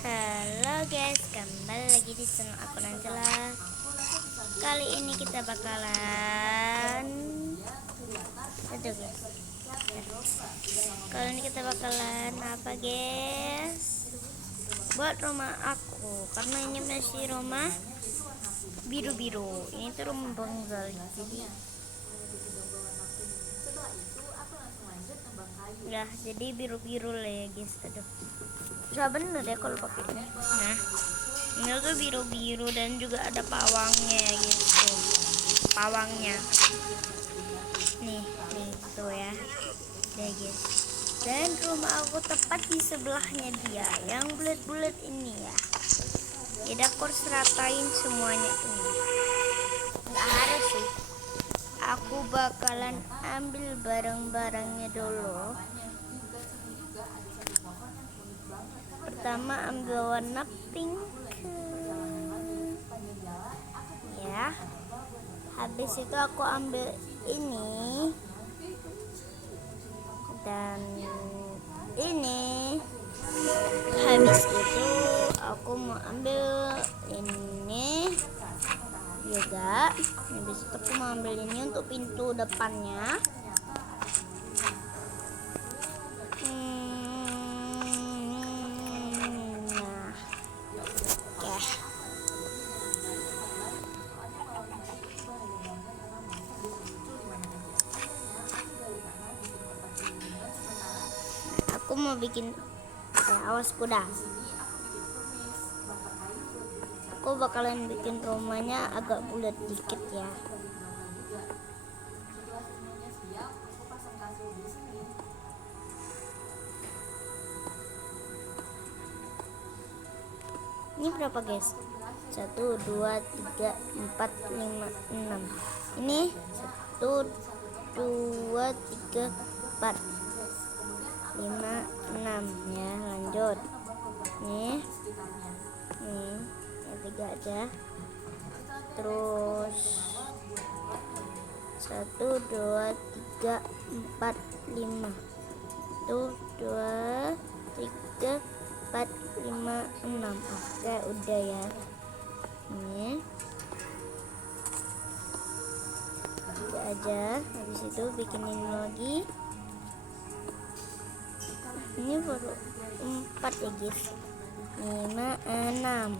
Halo guys, kembali lagi di channel aku Najla. Kali ini kita bakalan aduh guys. Kali ini kita bakalan apa guys? Buat rumah aku, karena ini masih rumah biru-biru. Ini tuh rumah Bang Zali. Jadi biru-biru lah ya guys. Aduh. Susah bener ya kalau pakai ini. Nah, ini tuh biru-biru dan juga ada pawangnya ya gitu. Pawangnya. Nih tuh ya. Deh guys. Dan rumah aku tepat di sebelahnya dia yang bulat-bulat ini ya. Jadi aku harus ratain semuanya ini. Nggak harus sih. Aku bakalan ambil barang-barangnya dulu. Pertama ambil warna pink ya. Habis itu aku ambil ini dan ini. Habis itu aku mau ambil ini juga. Habis itu aku mau ambil ini untuk pintu depannya. Aku mau bikin awas kuda. Aku bakalan bikin rumahnya agak bulat dikit ya. Ini berapa guys? 1, 2, 3, 4, 5, 6. Ini 1, 2, 3, 4, 5, 6 ya. Lanjut. Nih yang 3 aja. Terus 1, 2, 3, 4, 5. 1, 2, 3, 4, 5, 6. Oke, udah ya. Ini udah aja. Habis itu bikinin lagi. Ini baru 4 ya guys. 5, 6.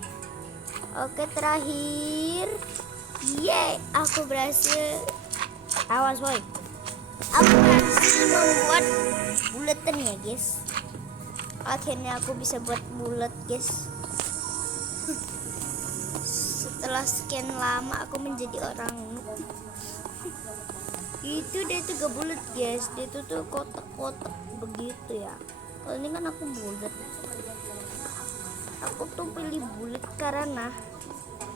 Oke, terakhir. Yeay, aku berhasil. Awas woi. Aku berhasil membuat bulatan ya guys. Akhirnya aku bisa buat bulat guys. Setelah sekian lama aku menjadi orang noob. Itu dia tuh gak bulat guys. Dia tuh kotak-kotak begitu ya. Kalau ini kan aku bulat. Aku tuh pilih bulat karena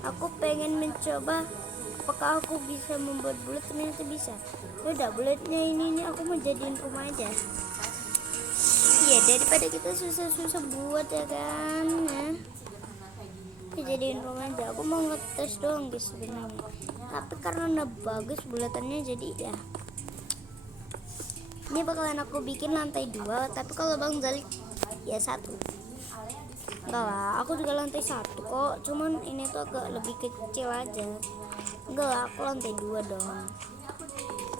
aku pengen mencoba apakah aku bisa membuat bulat. Ternyata bisa. Udah bulatnya ini aku mau jadiin rumah aja. Ya daripada kita susah-susah buat ya kan ya. Jadiin rumah aja. Aku mau ngetes doang guys sebenarnya. Tapi karena udah bagus bulatannya jadi ya. Ini bakalan aku bikin lantai 2. Tapi kalau Bang Zalik ya 1. Enggak lah, aku juga lantai 1 kok. Cuman ini tuh agak lebih kecil aja. Enggak lah, aku lantai 2 dong.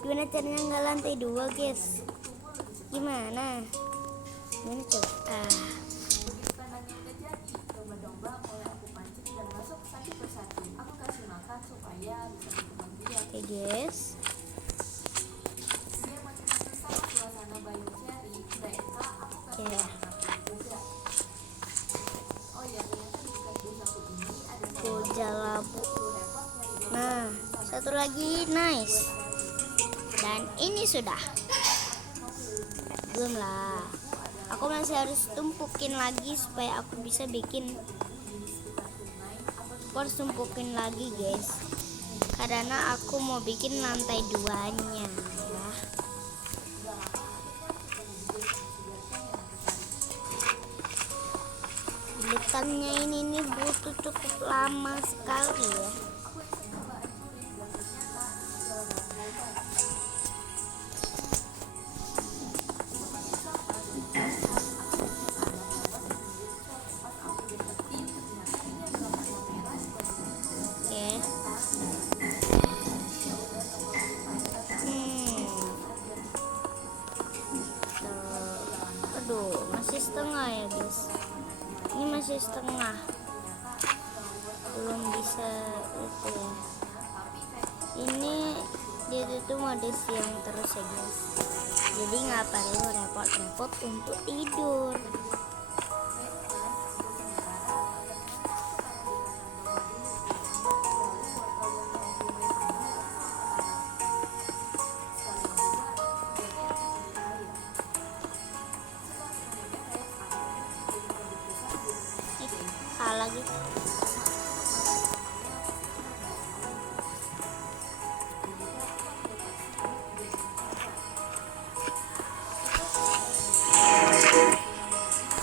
Gimana caranya nggak lantai 2 guys? Gimana coba? Oke guys. Oke. Jalabu. Nah, satu lagi nice. Dan ini sudah. Belum lah. Aku masih harus tumpukin lagi supaya aku bisa bikin. Aku harus tumpukin lagi guys. Karena aku mau bikin lantai 2-nya ya. Buletannya ini butuh cukup lama sekali ya. 7,5, belum bisa itu ya. Ini dia tuh mode siang terus ya guys, jadi nggak perlu repot-repot untuk tidur. Salah gitu.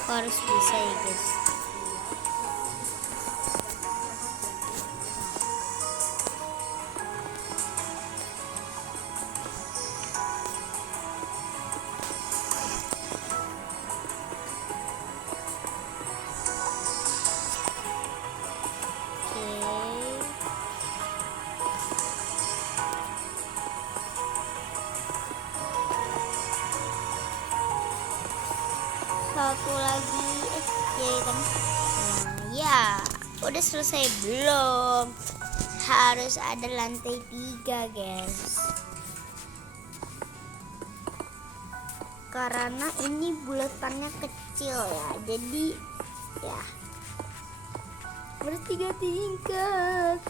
Harus bisa ya guys. Satu lagi ya kan. Ya udah selesai belum? Harus ada lantai 3 guys, karena ini bulatannya kecil ya, jadi ya harus 3 tingkat.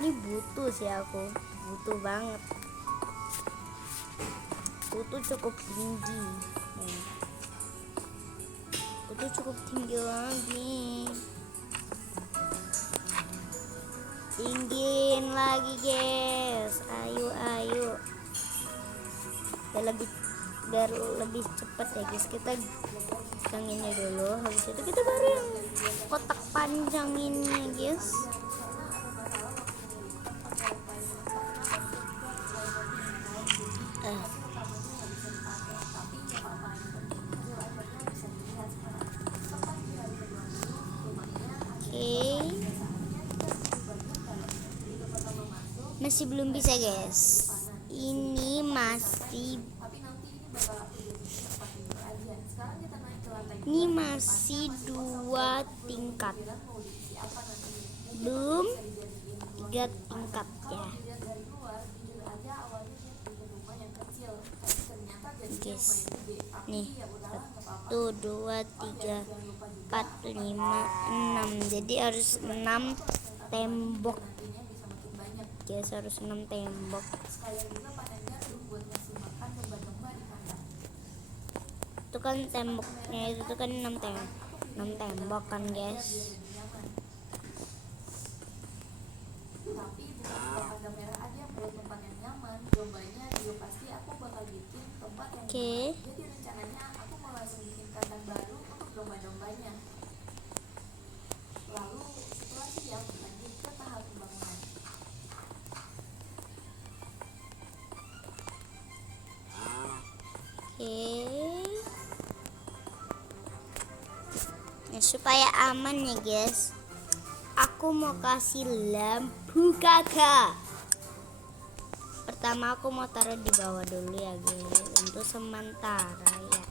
Ini butuh sih, aku butuh banget, butuh cukup tinggi. Itu cukup tinggi lagi, tinggiin lagi guys, ayo biar lebih cepat ya guys. Kita yang ini dulu, habis itu kita baru yang kotak panjang ini guys. Masih belum bisa guys, ini masih 2 tingkat, belum 3 tingkat ya guys. Nih 1, 2, 3, 4, 5, 6, jadi harus 6 tembok guys, harus 6 tembok. Itu kan temboknya itu kan 6 tembok kan guys. Oke. Nah, supaya aman ya guys, aku mau kasih lampu kakak. Pertama aku mau taruh di bawah dulu ya guys, untuk sementara ya.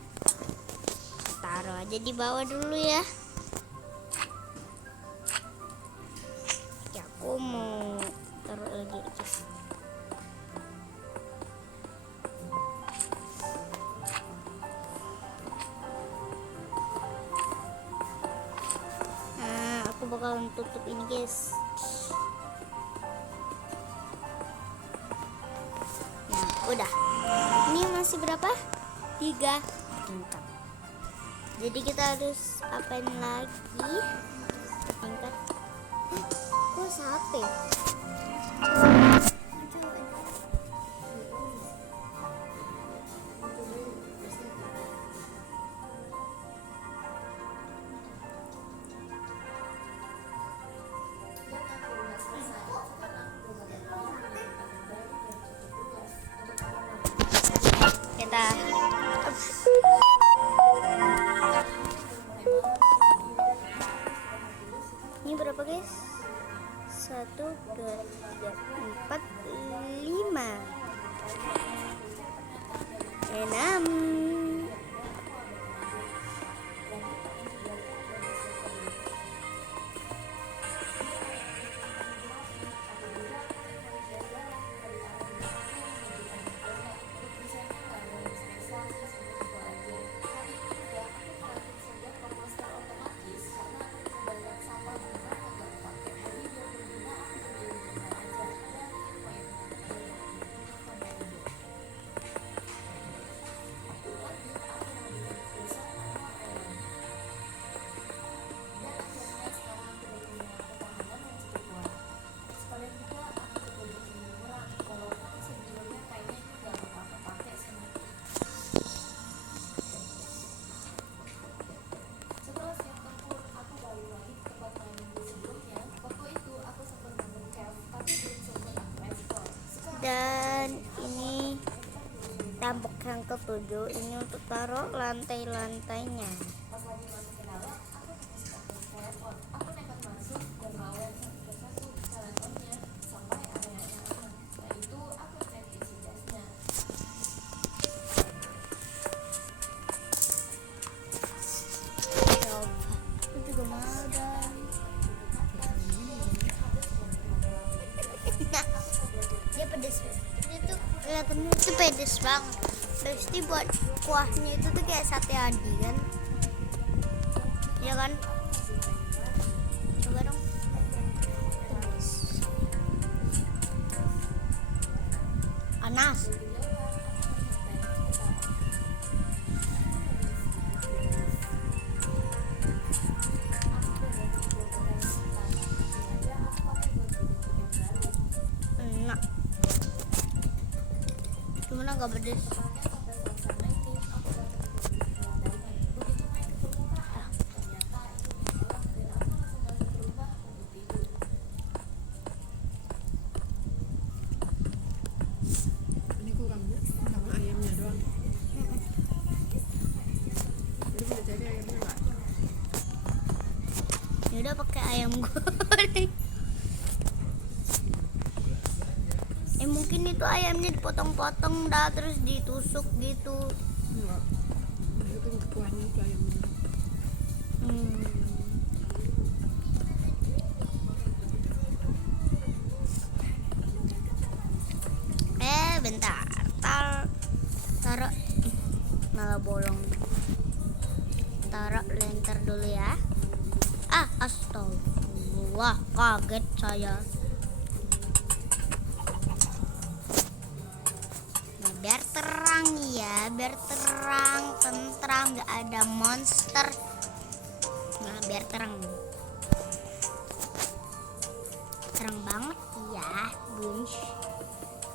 Taruh aja di bawah dulu ya. Ya aku mau taruh lagi guys. Bakalan tutup ini guys. Nah udah, ini masih berapa? 3 tingkat, jadi kita harus apain lagi tingkat. Kok sate? Ini berapa guys? 1, 2, 3, 4, 5, 6. Dan ini tambak yang ketujuh, ini untuk taruh lantai-lantainya. Aku juga mau dan dia pedes, dia tuh kelihatannya tuh pedes banget. Pasti buat kuahnya itu tuh kayak sate adi kan, ya kan? Coba dong. Pedes. Panas. Enak. Cuman agak pedes. Ini kurangnya sama ayamnya doang. Jadi boleh jadi ayamnya nggak? Ya udah pakai ayam goreng. Mungkin itu ayamnya dipotong-potong dah terus ditusuk gitu. Enggak. Itu kuahnya itu ayamnya. Bentar. Taruh malah bolong. Taruh lenter dulu ya. Astagfirullah, kaget saya. Nah, biar terang ya, biar terang, tentram, nggak ada monster. Nah, biar terang banget ya, Bunch.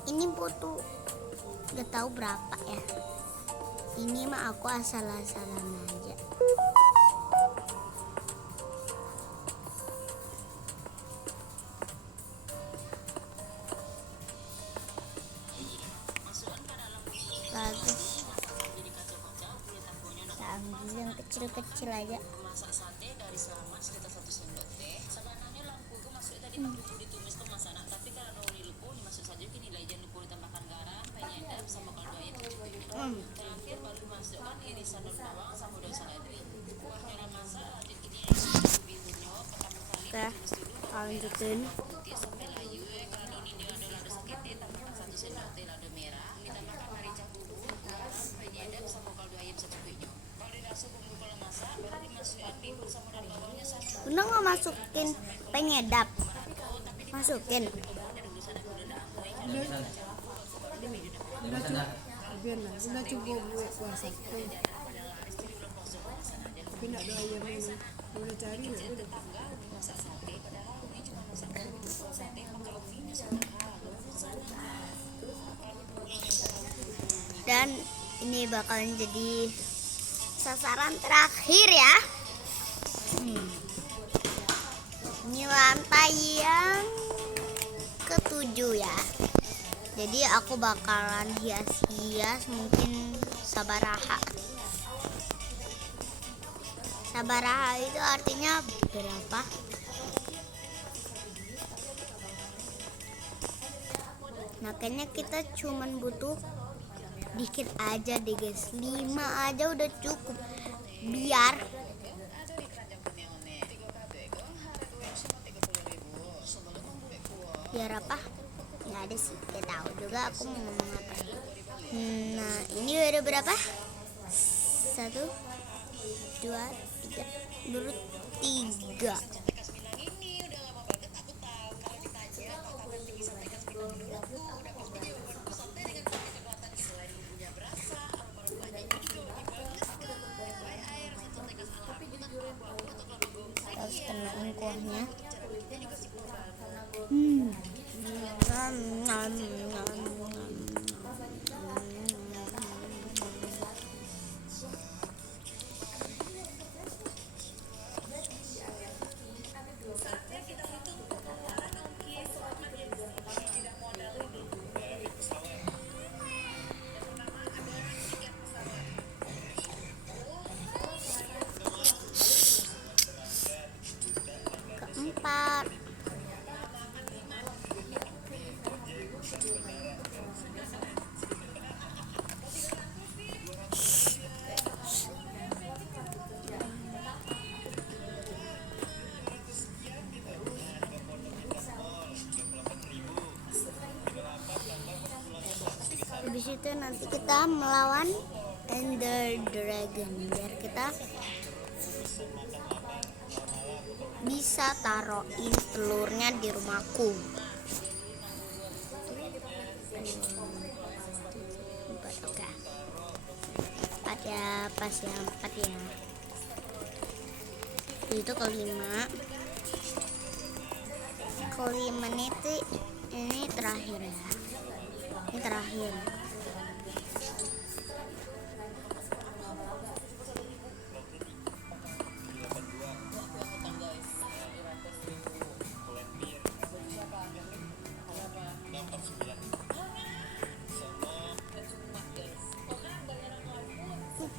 Ini butuh nggak tahu berapa ya. Ini mah aku asal-asalan aja. Bagus. Ambil yang kecil-kecil aja. Masak sate dari selama sekitar 1 sendok teh. Sebenarnya lampu itu maksudnya tadi pakai ditumis ke masakan, tapi kalau ini lupu dimasuk saja ke nilai jangan lupa ditambahkan garam, penyedap sama kaldu ayam cukup. Terakhir baru dimasukkan irisan daun bawang sama daun seledri. Kuahnya udah masak, lanjut ini bihunnya pertama kali ditumis dulu. Lanjutin. Putih sampai layu. Kalau ini ada lado sakit tambahkan 1 sendok teh lado merah, ditambahkan merica bubuk, garam, penyedap sama kaldu ayam secukupnya. Kalau dirasa bumbu kalau masak baru dimasukkan bihun sama daun bawangnya sama. Bunda nggak masukin penyedap? Masukin. Udah cukup. Biar lah. Udah cukup buat puasa. Tapi nggak ada ayamnya. Boleh cari nggak? Dan ini bakalan jadi sasaran terakhir ya. Ini lantai yang ketujuh ya. Jadi aku bakalan hias-hias mungkin sabaraha. Sabaraha itu artinya berapa? Nah kayaknya kita cuman butuh dikit aja deh guys, 5 aja udah cukup. Biar apa? Nggak ada sih, gak tahu juga aku mau ngomong apa. Nah ini udah berapa? 1, 2, 3, dulu 3. Harus kenain kuahnya. itu nanti kita melawan Ender Dragon biar kita bisa taruhin telurnya di rumahku. Oke. 4 ya, pas ya 4 ya. Itu kelima. Kelima ini terakhir ya. Ini terakhir.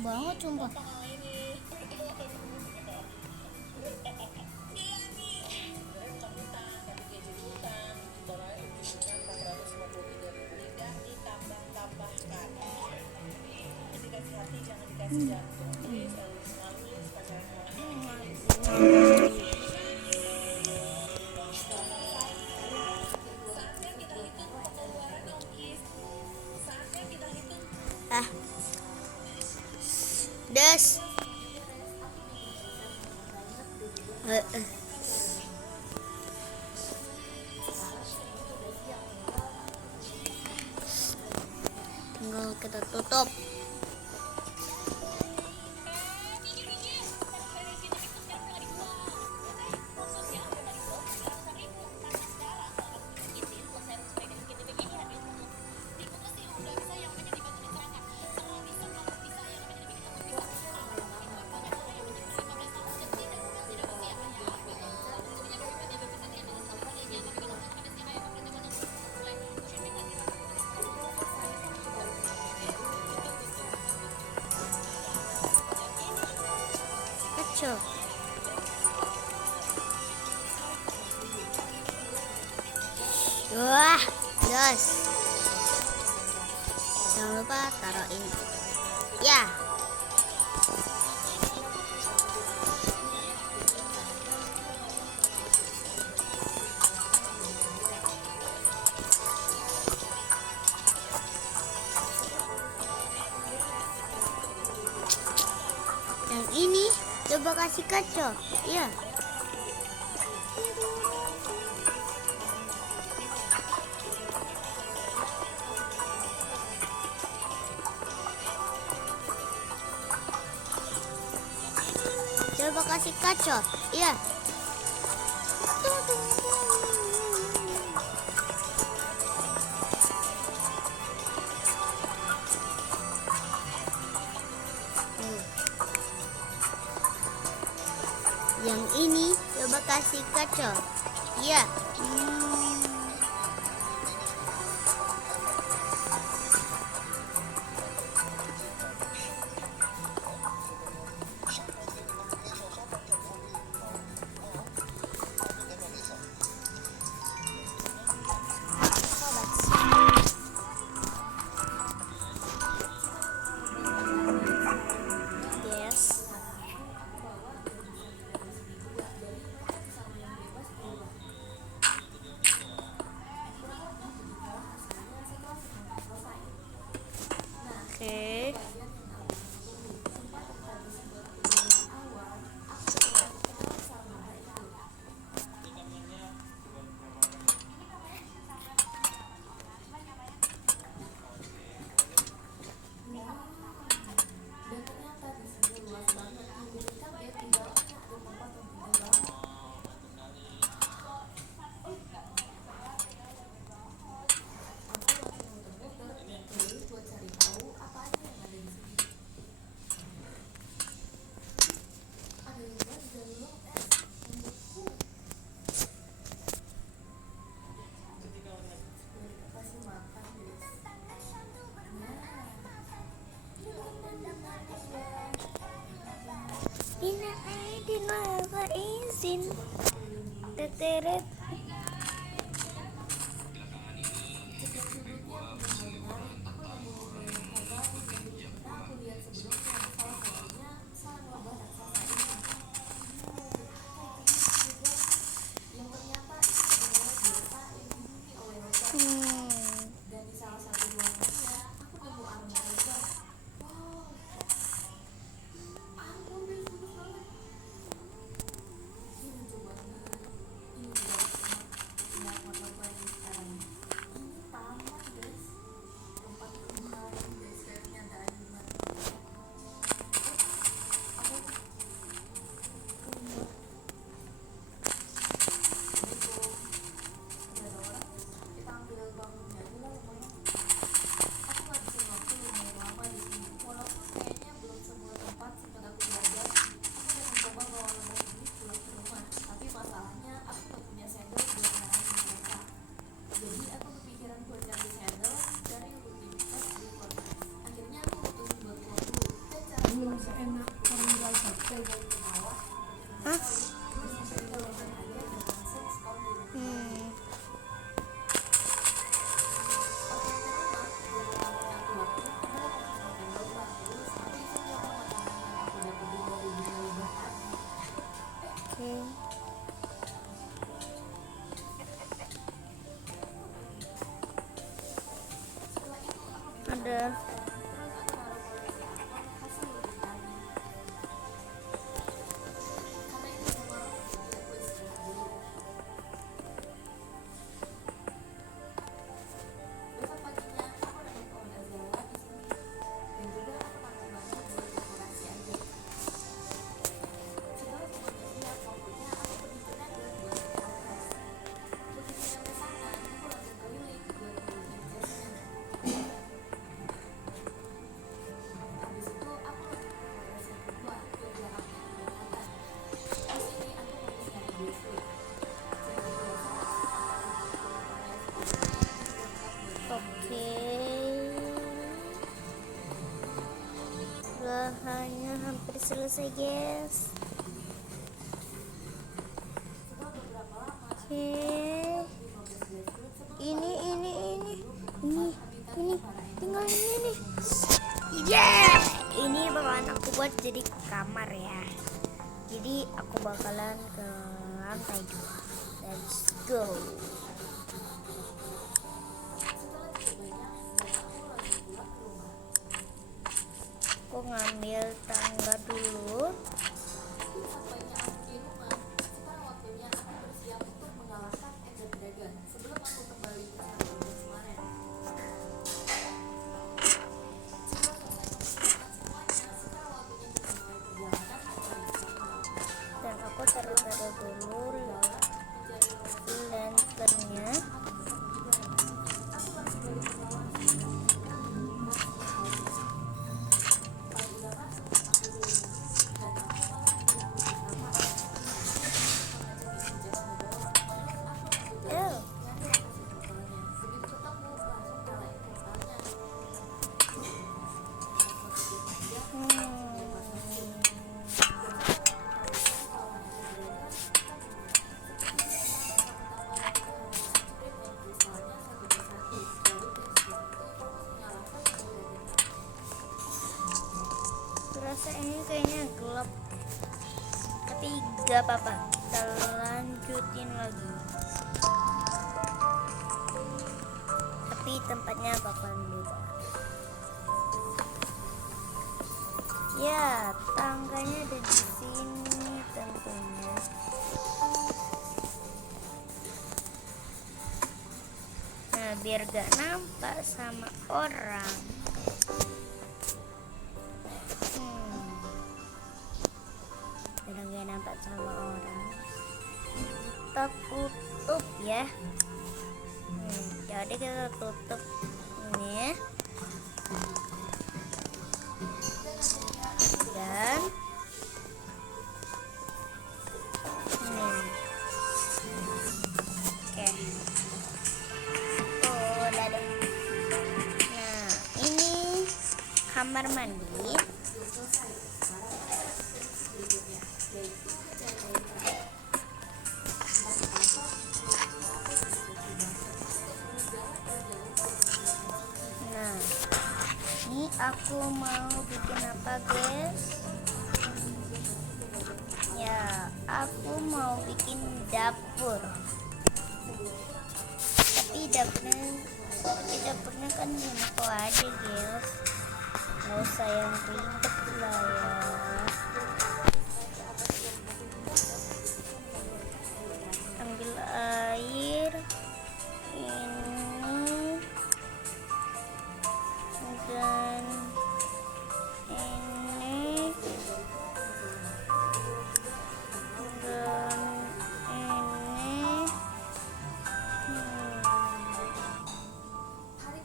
Banget sumpah. Des. Tinggal kita tutup. Kacau. Wah, guys. Jangan lupa taruh ini. Ya. Yang ini coba kasih kacau. Iya. Coba kasih kacau. Iya. Yang ini coba kasih kacau. Iya. Yes. Oke. Bina Aidin wa izin. Teteret. ada bahannya hampir selesai guys. Oke, ini tinggal ini nih. Ini bakalan aku buat jadi kamar ya. Jadi aku bakalan ke lantai 2. Let's go. Aku ngambil tangga dulu. Dan aku taruh dulu lanternnya. Rasa ini kayaknya gelap, tapi gak apa-apa, kita lanjutin lagi. Tapi tempatnya bakalan beda. Ya, tangganya ada di sini tentunya. Nah, biar gak nampak sama orang. Biar gak nampak sama orang. Kita tutup ya. Jadi kita tutup ini. Dan ini. Oke. Oh, udah deh. Nah, ini kamar mandi. Nah, ini aku mau bikin apa guys? Ya, aku mau bikin dapur. Tapi dapurnya kan info aja guys. Gak usah yang ribet lah ya. Ambil air ini dan ini dan ini.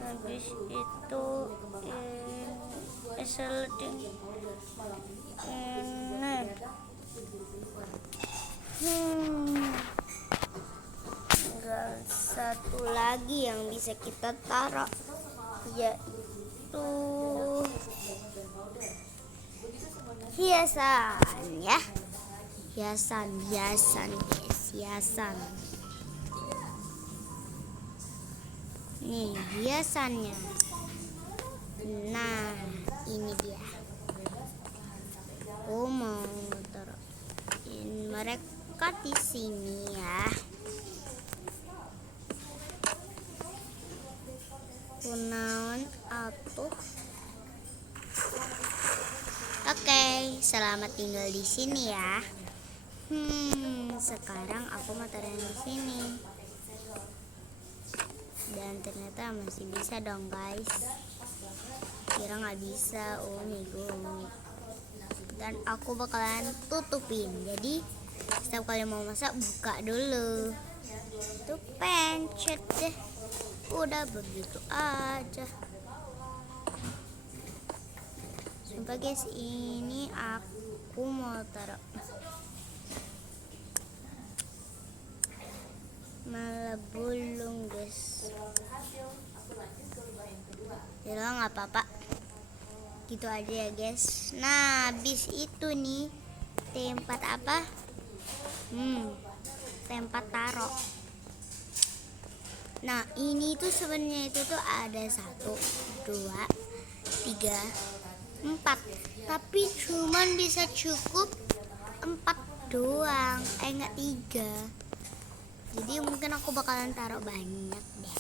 Habis itu seleding ini. Tinggal satu lagi yang bisa kita taruh, yaitu hiasan ya. Hiasan guys, hiasan. Nih hiasannya. Nah, ini dia. Aku mau taruhin mereka dekat di sini ya. Kunaon atuh. Oke, selamat tinggal di sini ya. Sekarang aku mau taruh di sini. Dan ternyata masih bisa dong guys. Kira nggak bisa, oh my god. Dan aku bakalan tutupin. Jadi setiap kali mau masak buka dulu. Tuh pencet deh. Udah begitu aja. Sumpah guys, ini aku mau taruh malah bulung guys. Ya nggak apa-apa, gitu aja ya guys. Nah habis itu nih tempat apa? Tempat taruh. Nah ini tuh sebenarnya itu tuh ada 1, 2, 3, 4, tapi cuman bisa cukup 4 doang, enggak 3. Jadi mungkin aku bakalan taruh banyak deh.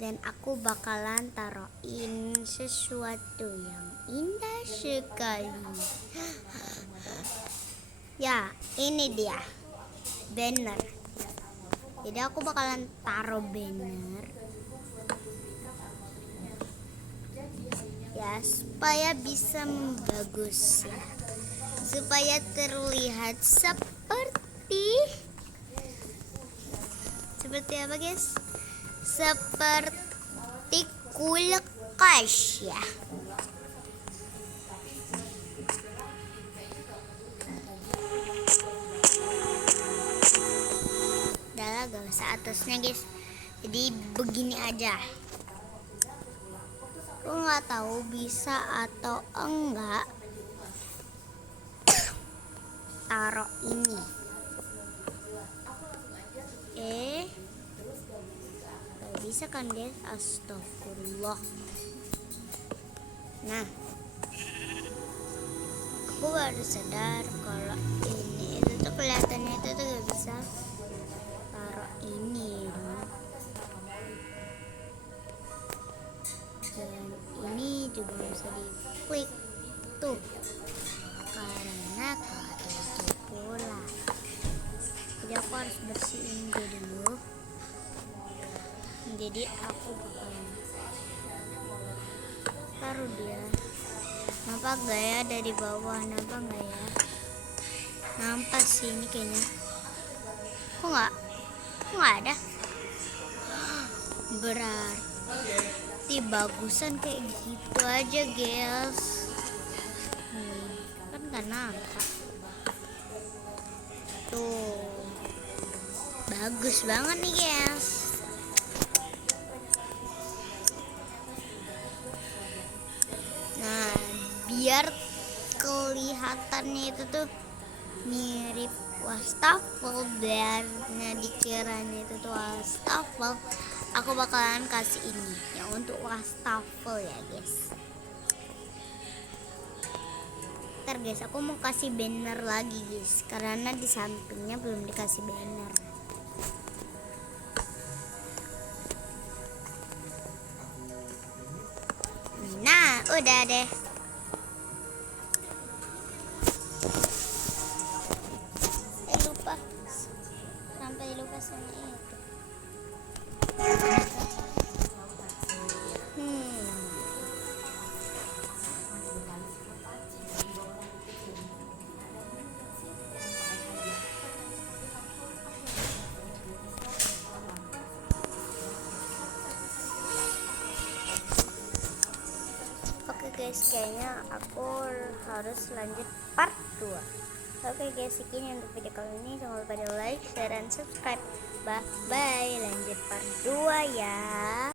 Dan aku bakalan taruhin sesuatu yang indah sekali. Ya, ini dia. Banner. Jadi aku bakalan taruh banner. Ya, supaya bisa bagus ya. Supaya terlihat seperti apa guys? Seperti kulkas ya. Udah gak usah atasnya guys. Jadi begini aja. Aku nggak tahu bisa atau enggak taruh ini. Gak bisa kan guys? Astagfirullah. Nah, aku baru sadar kalau ini itu tuh kelihatannya itu tuh gak bisa taruh ini dong. Dan ini juga bisa diklik tuh karena ketutup pula. Jadi aku harus bersihin dulu. Jadi aku bakalan taruh dia. Nampak gak ya dari bawah? Nampak gak ya? Nampak sih ini kayaknya. Kok nggak ada? Berarti bagusan kayak gitu aja guys. Kan nggak nampak. Tuh, bagus banget nih guys. Nah, biar kelihatannya itu tuh mirip wastafel, biarnya dikiranya itu tuh wastafel, aku bakalan kasih ini yang untuk wastafel ya guys. Ntar guys, aku mau kasih banner lagi guys, karena di sampingnya belum dikasih banner. Nah, udah deh. Lupa. Sampai lupa sama itu. Oke guys, kayaknya aku harus lanjut part 2. Oke guys, segini untuk video kali ini. Jangan lupa di like, share, dan subscribe. Bye bye, lanjut part 2 ya.